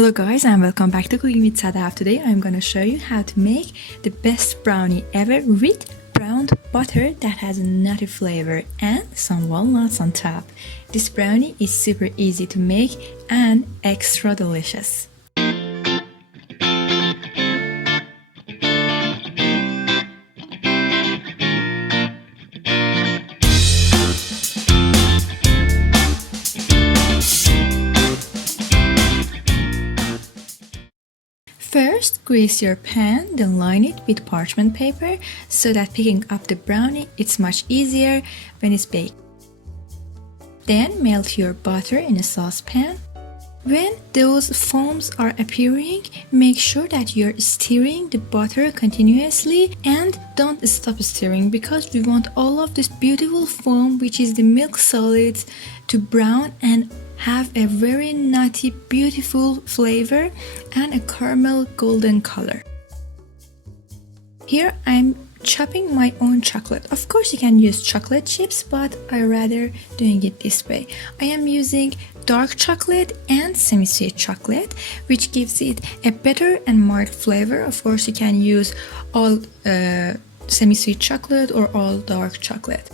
Hello guys and welcome back to Cooking with Sada. Today I'm gonna show you how to make the best brownie ever with browned butter that has a nutty flavor and some walnuts on top. This brownie is super easy to make and extra delicious. First, grease your pan, then line it with parchment paper so that picking up the brownie it's much easier when it's baked. Then melt your butter in a saucepan. When those foams are appearing, make sure that you're stirring the butter continuously and don't stop stirring because we want all of this beautiful foam, which is the milk solids, to brown and have a very nutty, beautiful flavor and a caramel golden color. Here I'm chopping my own chocolate. Of course you can use chocolate chips, but I rather doing it this way. I am using dark chocolate and semi-sweet chocolate, which gives it a better and mild flavor. Of course you can use all semi-sweet chocolate or all dark chocolate.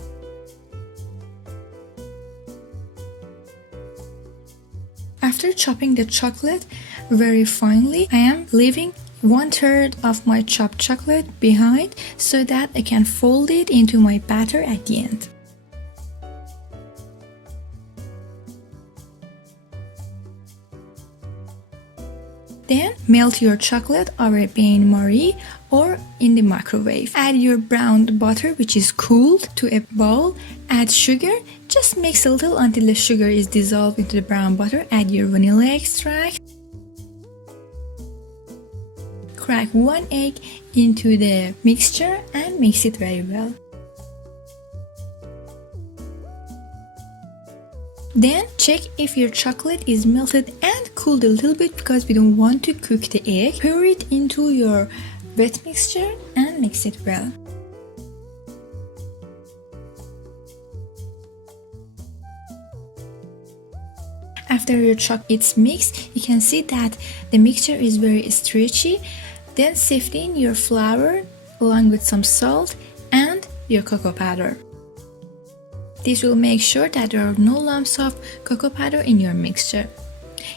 After chopping the chocolate very finely, I am leaving 1/3 of my chopped chocolate behind so that I can fold it into my batter at the end. Then melt your chocolate over a bain-marie or in the microwave. Add your browned butter, which is cooled, to a bowl. Add sugar. Just mix a little until the sugar is dissolved into the brown butter. Add your vanilla extract. Crack 1 egg into the mixture and mix it very well. Then check if your chocolate is melted and cooled a little bit because we don't want to cook the egg. Pour it into your wet mixture and mix it well. After your chocolate is mixed, you can see that the mixture is very stretchy. Then sift in your flour along with some salt and your cocoa powder. This will make sure that there are no lumps of cocoa powder in your mixture.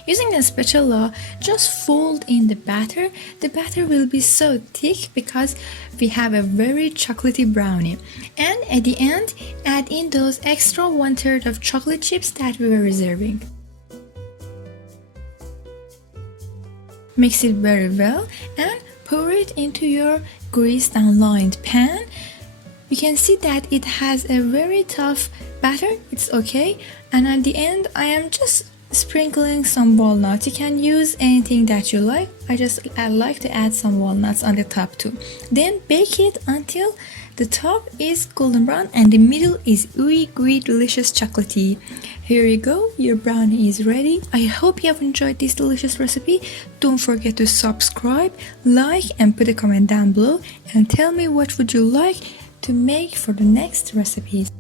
Using a spatula, just fold in the batter. The batter will be so thick because we have a very chocolatey brownie. And at the end, add in those extra 1/3 of chocolate chips that we were reserving. Mix it very well and pour it into your greased and lined pan. You can see that it has a very tough batter. It's okay. And at the end, I am just sprinkling some walnuts. You can use anything that you like. I like to add some walnuts on the top too. Then bake it until the top is golden brown and the middle is ooey gooey delicious chocolatey. Here you go, your brownie is ready. I hope you have enjoyed this delicious recipe. Don't forget to subscribe, like and put a comment down below and tell me what would you like to make for the next recipes.